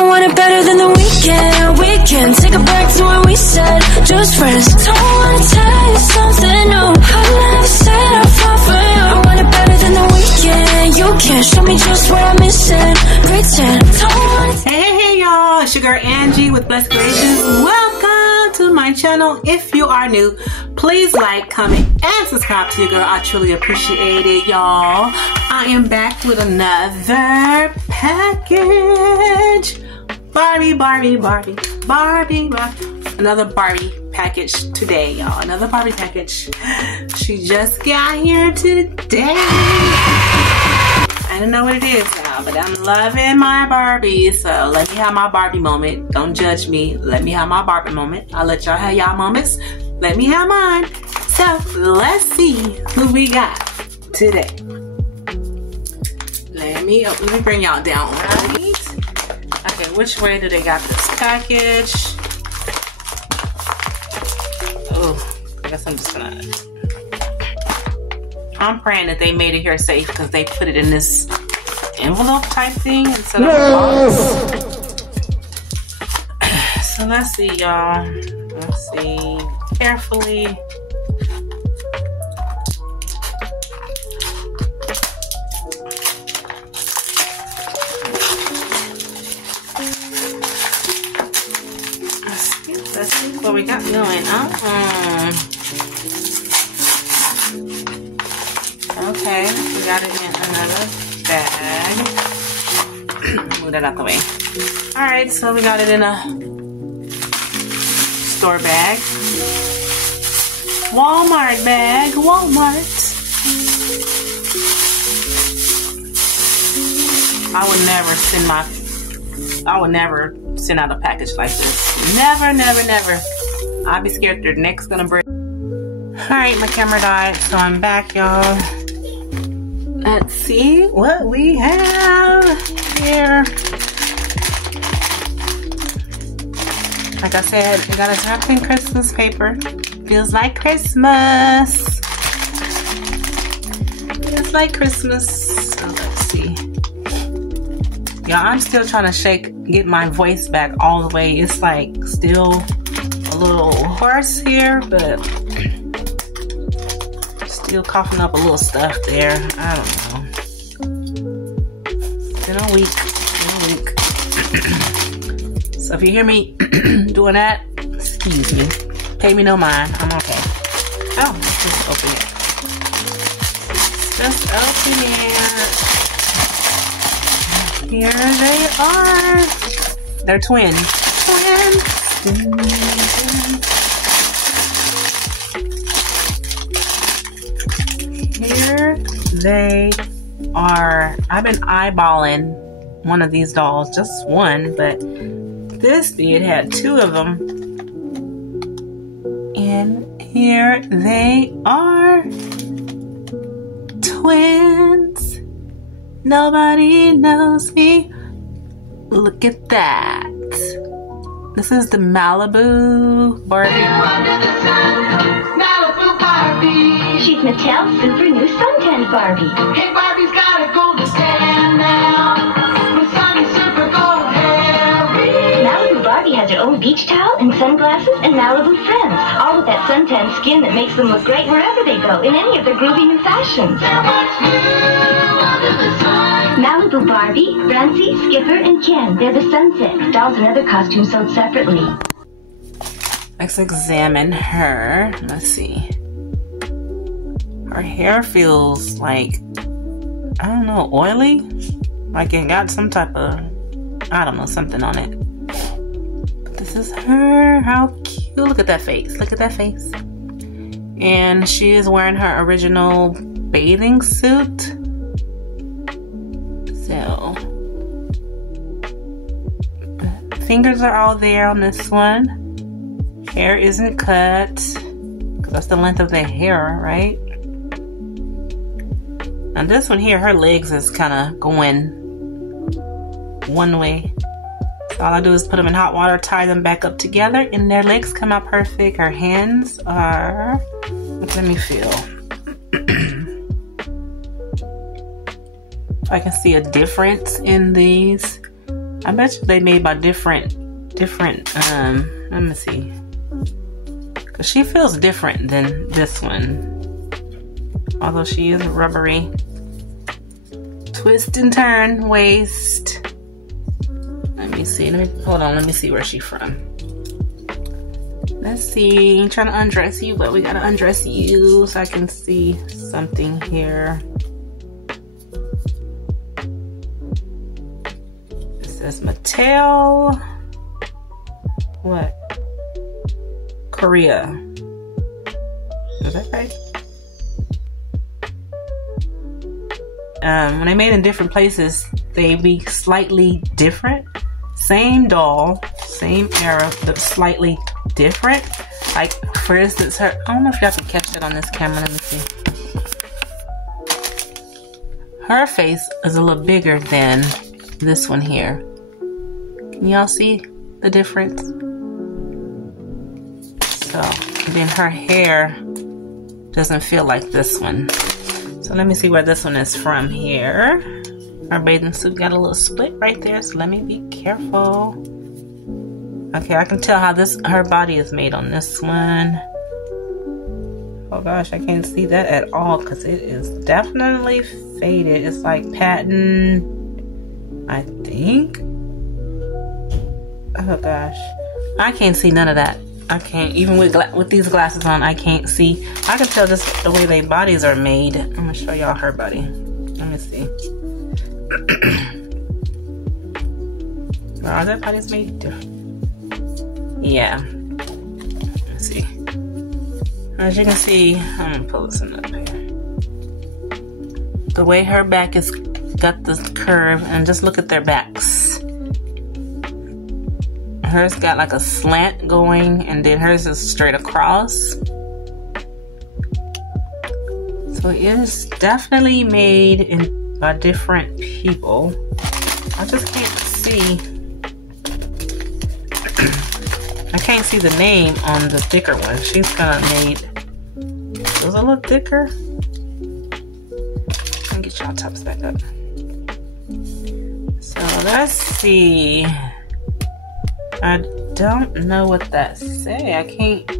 I want it better than the weekend. Weekend, take it back to when we said just friends. Don't wanna tell you something new. I've never said I'll fall for you. I want it better than the weekend. You can't show me just what I'm missing. Pretend. Hey y'all, it's your girl Angie with Blessed Creations. Welcome to my channel. If you are new, please like, comment, and subscribe to your girl. I truly appreciate it, y'all. I am back with another package. Barbie. Another Barbie package today, y'all. Another Barbie package. She just got here today. I don't know what it is now, but I'm loving my Barbie. So let me have my Barbie moment. Don't judge me. Let me have my Barbie moment. I'll let y'all have y'all moments. Let me have mine. So let's see who we got today. Let me bring y'all down, right? Okay, which way do they got this package? Oh, I guess I'm just gonna... I'm praying that they made it here safe because they put it in this envelope type thing instead of a box. So let's see, y'all. Let's see carefully. Let's see what we got going on. Okay, we got it in another bag. Move that out the way. Alright, so we got it in a store bag. Walmart bag. Walmart. I would never send out a package like this. Never. I'd be scared their neck's gonna break. Alright, my camera died, so I'm back, y'all. Let's see what we have here. Like I said, we got a wrapped in Christmas paper. Feels like Christmas. Feels like Christmas. So let's see. Y'all, I'm still trying to get my voice back all the way. It's like still a little hoarse here, but still coughing up a little stuff there. I don't know. It's been a week. So if you hear me doing that, excuse me. Pay me no mind. I'm okay. Oh, let's just open it. Just open it. Here they are. They're twins. Here they are. I've been eyeballing one of these dolls, just one, but this bid had two of them. And here they are. Twins. Nobody knows me. Look at that. This is the Malibu Barbie. Under the sun, Malibu Barbie. She's Mattel's super new suntan Barbie. Hey, Barbie's got a golden tan now. With sunny super gold hair. Malibu Barbie has her own beach towel and sunglasses and Malibu friends. All with that suntan skin that makes them look great wherever they go in any of their groovy new fashions. There was new under the sun. Malibu Barbie, Francie, Skipper, and Ken. They're the Sunset. Dolls and other costumes sold separately. Let's examine her. Let's see. Her hair feels like, I don't know, oily? Like it got some type of, I don't know, something on it. But this is her. How cute. Look at that face. Look at that face. And she is wearing her original bathing suit. So, fingers are all there on this one. Hair isn't cut, because that's the length of the hair, right? And this one here, her legs is kind of going one way. So all I do is put them in hot water, tie them back up together, and their legs come out perfect. Her hands are, let me feel. I can see a difference in these. I bet you they made by different, let me see. Cause she feels different than this one. Although she is rubbery. Twist and turn waist. Let me see, hold on, let me see where she's from. Let's see, I'm trying to undress you, but we gotta undress you so I can see something here. It says Mattel. What? Korea. Is that right? When they made in different places, they be slightly different. Same doll, same era, but slightly different. Like, for instance, her, I don't know if y'all can catch that on this camera. Let me see. Her face is a little bigger than this one here. Can y'all see the difference? So, and then her hair doesn't feel like this one. So let me see where this one is from here. Her bathing suit got a little split right there, so let me be careful. Okay, I can tell how her body is made on this one. Oh gosh, I can't see that at all because it is definitely faded. It's like patent, I think. Oh gosh, I can't see none of that. I can't, even with these glasses on, I can't see. I can tell just the way their bodies are made. I'm gonna show y'all her body. Let me see. Are their bodies made different? Yeah. Let's see. As you can see, I'm gonna pull this one up here. The way her back is got this curve, and just look at their backs. Hers got like a slant going, and then hers is straight across. So it is definitely made by different people. I just can't see. I can't see the name on the thicker one. She's kind of made. Does it look thicker? Let me get y'all tops back up. So let's see. I don't know what that say. I can't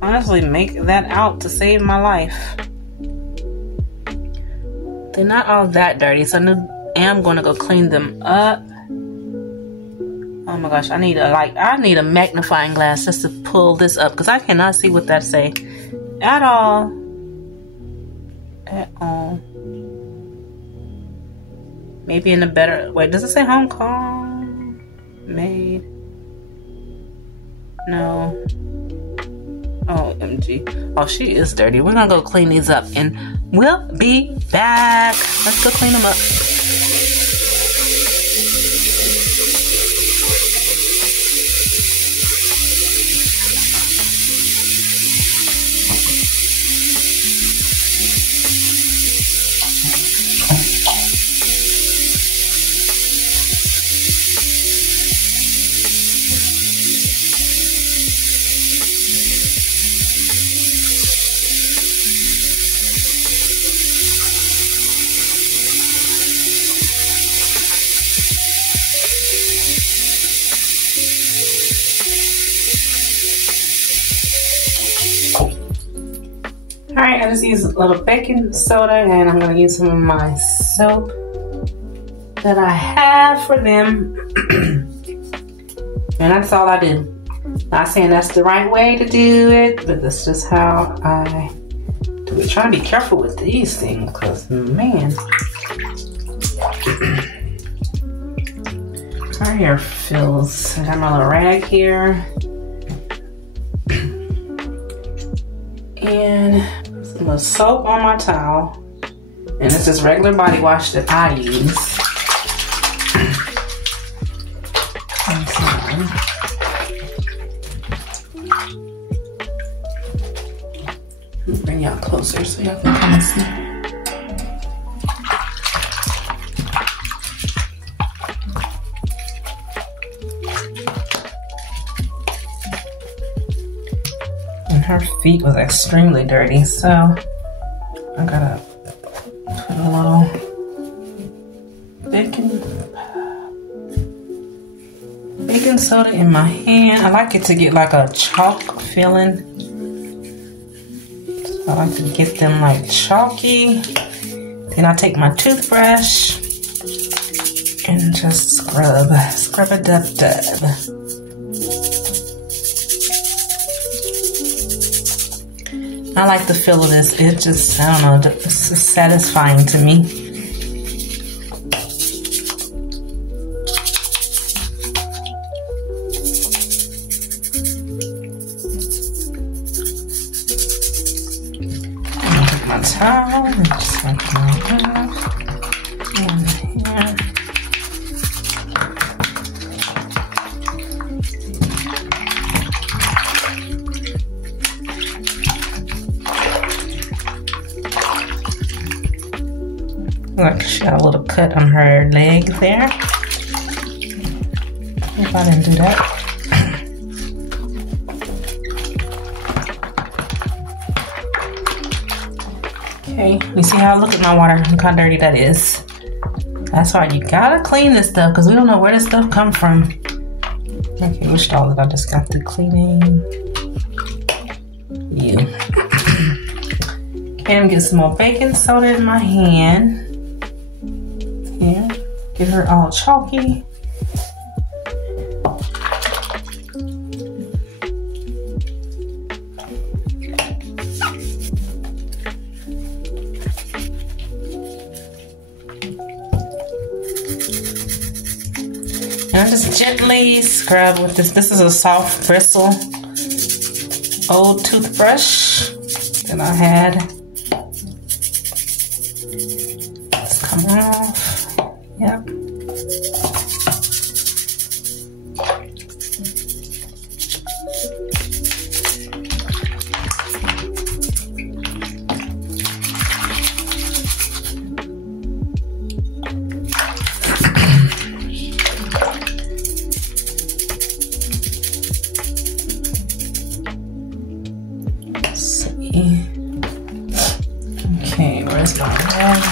honestly make that out to save my life. They're not all that dirty, so I am going to go clean them up. Oh my gosh, I need a magnifying glass just to pull this up because I cannot see what that say at all. At all. Maybe in a better, wait, does it say Hong Kong made? No. OMG. Oh, she is dirty. We're gonna go clean these up and we'll be back. Let's go clean them up. Alright, I just use a little baking soda and I'm going to use some of my soap that I have for them. And that's all I do. Not saying that's the right way to do it, but that's just how I do it. Try to be careful with these things because, man, my hair feels. I got my little rag here. And some little soap on my towel. And this is regular body wash that I use. Let me bring y'all closer so y'all can kind of see. Her feet was extremely dirty, so I gotta put a little baking baking soda in my hand. I like it to get like a chalk feeling. So I like to get them like chalky. Then I take my toothbrush and just scrub a dub. I like the feel of this. It just, I don't know, it's just satisfying to me. My towel and just like that. And here. Look, she got a little cut on her leg there. Hope I didn't do that. Okay, you see how I look at my water? Look how dirty that is. That's why you gotta clean this stuff because we don't know where this stuff come from. Okay, which stall that I just got through cleaning? You. Okay, I'm getting some more baking soda in my hand. Here, get her all chalky. And I just gently scrub with this. This is a soft bristle old toothbrush that I had. Let's come off. Yep. Okay, where's my rag?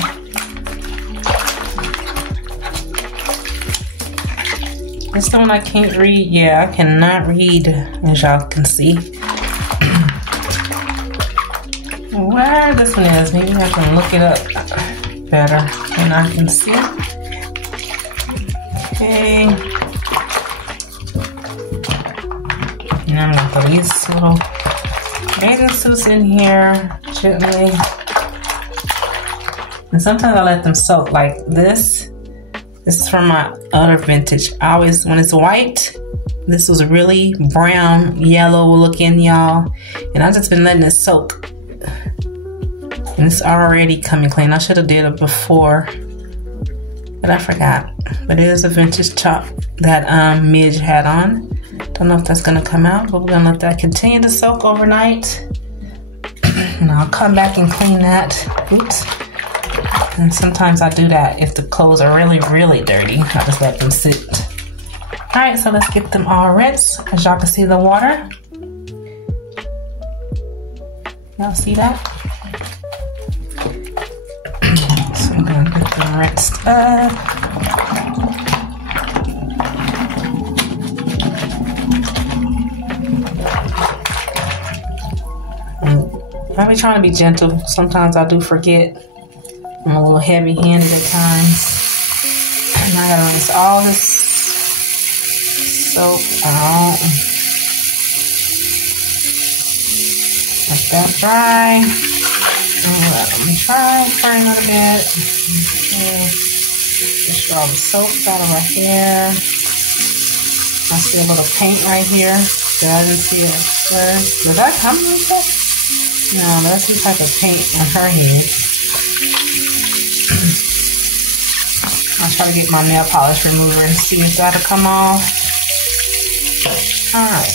This the one I can't read. Yeah, I cannot read, as y'all can see. Where this one is, maybe I can look it up better than I can see. Okay. And I'm gonna put these little bathing suits in here gently. And sometimes I let them soak like this. This is from my other vintage. I always, when it's white, this was really brown, yellow looking, y'all. And I've just been letting it soak. And it's already coming clean. I should have did it before, but I forgot. But it is a vintage top that Midge had on. Don't know if that's gonna come out, but we're gonna let that continue to soak overnight. And I'll come back and clean that. Oops. And sometimes I do that if the clothes are really, really dirty. I just let them sit. All right, so let's get them all rinsed. As y'all can see the water. Y'all see that? So I'm gonna get them rinsed up. I'll be trying to be gentle. Sometimes I do forget. I'm a little heavy-handed at times. And I gotta rinse all this soap out. Let that dry. Let them dry for a little bit. Okay. Just draw the soap out of her hair. I see a little paint right here. I didn't see it first. Did that come like that? No, that's the type of paint on her head. I'll try to get my nail polish remover and see if that'll come off. Alright.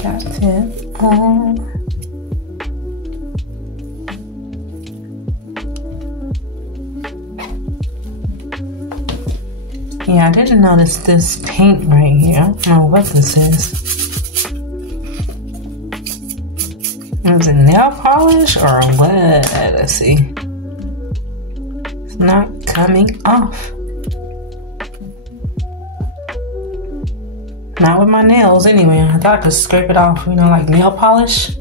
Got it on. Yeah, I didn't notice this paint right here. I don't know what this is. Is it nail polish or what? Let's see. not coming off. Not with my nails anyway. I thought I could scrape it off, you know, like nail polish.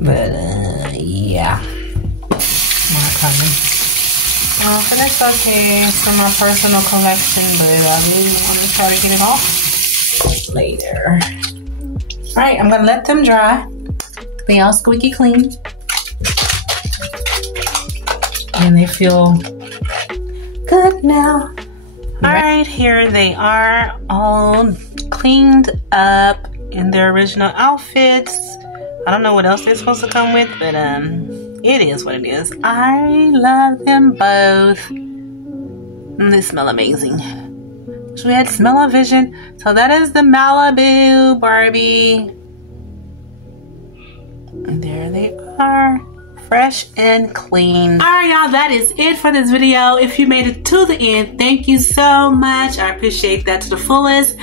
But yeah, not coming. And it's okay. It's in my personal collection, but I really want to try to get it off later. Alright, I'm gonna let them dry. They all squeaky clean. And they feel good now. Alright, here they are, all cleaned up in their original outfits. I don't know what else they're supposed to come with, but it is what it is. I love them both. And they smell amazing. So we had smell-o-vision. So that is the Malibu Barbie. And there they are. Fresh and clean. Alright, y'all, that is it for this video. If you made it to the end, thank you so much. I appreciate that to the fullest.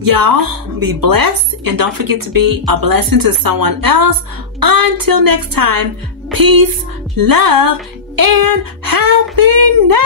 Y'all be blessed, and don't forget to be a blessing to someone else. Until next time, peace, love, and happiness.